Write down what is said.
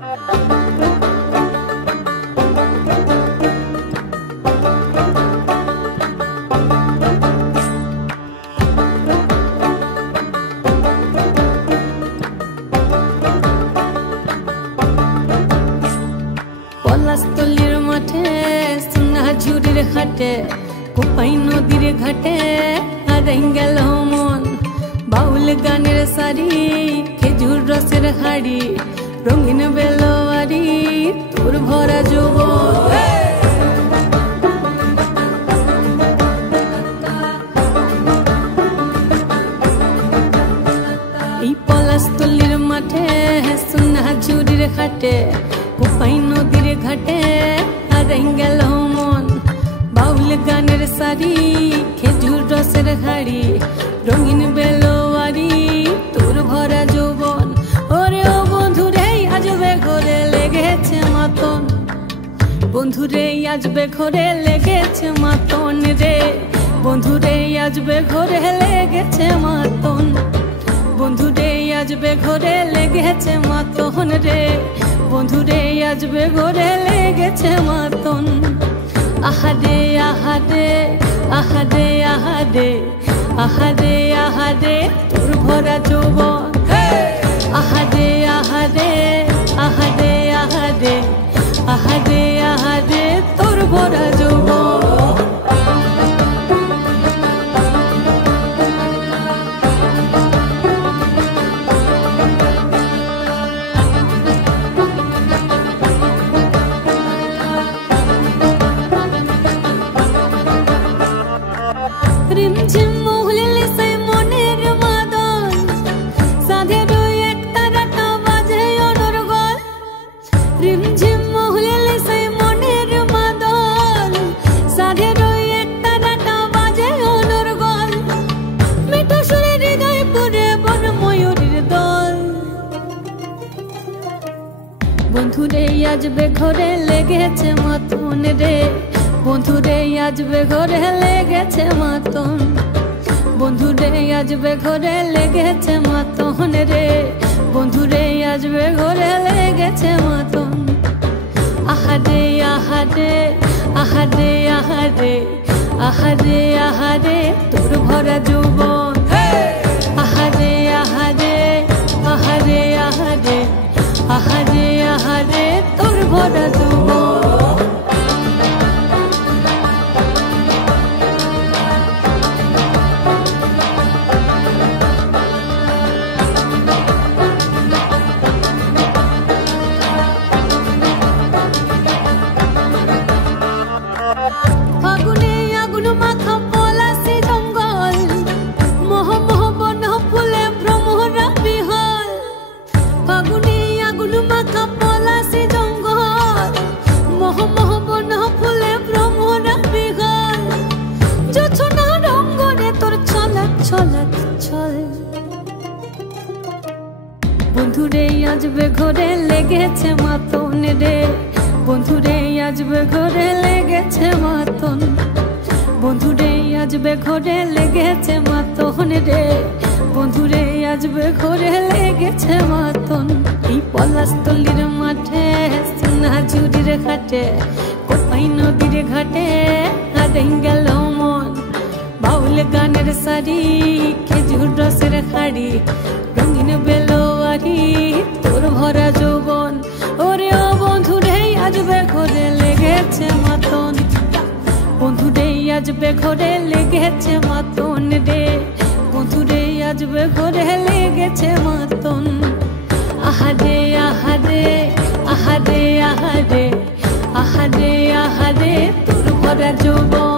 পলাশতলির মাঠে সোনাঝুরির ঘাটে কোপাই নদীর ঘাটে হারাই গেল মন। বাউল গানের সারি খেজুর রসের হাড়ি রঙিন বেলোয়ারি তোর ভরা যৌবন। এই পলাশতলির মাঠে সোনাঝুরির ঘাটে কোপাই নদীর ঘাটে হারাই গেল মন। বাউল গানের সারি খেজুর রসের হাড়ি রঙিন বেলোয়ারি তোর ভরা যৌবন। ওরে ও বন্ধুরে আজবে ঘরে লেগেছে মাতন, বন্ধুরে আজবে ঘরে লেগেছে মাতন রে। বন্ধুরে আজবে ঘরে লেগেছে মাতন, বন্ধুরে আজবে ঘরে লেগেছে মাতন রে। বন্ধুরে আজবে ঘরে লেগেছে মাতন। আহারে আহারে আহারে আহারে আহারে আহারে তোর ভরা যৌবন। আহারে আহারে আহারে আহারে আহারে আহারে তোর ভরা যৌবন। রিমঝিম মহুলিলে সেই মনের মাদল, সাধের এক তারাটা বাজে অনর্গল। রিমঝিম মহুলিলে সেই মনের মাদল, সাধের এক তারাটা বাজে অনর্গল। মিঠো সুরে হৃদয় পুরে বন ময়ূরীর দল। বন্ধুরে আজবে ঘরে লেগেছে মাতন রে। বন্ধুরে আজবে ঘরে লেগেছে মাতন, বন্ধুরে আজবে ঘরে লেগেছে মাতন রে। বন্ধুরে আজবে ঘরে লেগেছে মাতন। আহারে আহারে আহারে আহারে আহারে আহারে তোর ভরা যৌবন। আহারে আহারে আহারে আহারে আহারে আহারে তোর ভরা যৌবন। ফাগুনে আগুন মাখা পলাশি জঙ্গল, মোহ মোহ বন ফুলে ভ্রমরা বিহল। ফাগুনে আগুন মাখা পলাশি জঙ্গল, মোহ মোহ বন ফুলে ভ্রমরা বিহল। জোছনা রঙ্গনে তোর ছলক ছলক ছল। বন্ধুরে আজবে ঘরে লেগেছে মাতন রে। বন্ধুরে আজবে ঘরে লেগেছে মাতন, বন্ধুরে আজবে ঘরে লেগেছে মাতন রে। বন্ধুরে আজবে ঘরে লেগেছে মাতন। এই পলাশতলির মাঠে সোনাঝুরির ঘাটে কোপাই নদীর ঘাটে হারাই গেল মন। বাউল গানের সারি খেজুর রসের হাড়ি রঙিন বেলোয়ারি তোর ভরা যৌবন। ওরে ও বন্ধুরে আজবে ঘরে লেগেছে মাতন, বন্ধুরে আজবে ঘরে লেগেছে মাতন রে। বন্ধুরে আজবে ঘরে লেগেছে মাতন। আহারে আহারে আহারে আহারে আহারে আহারে তোর ভরা যৌবন।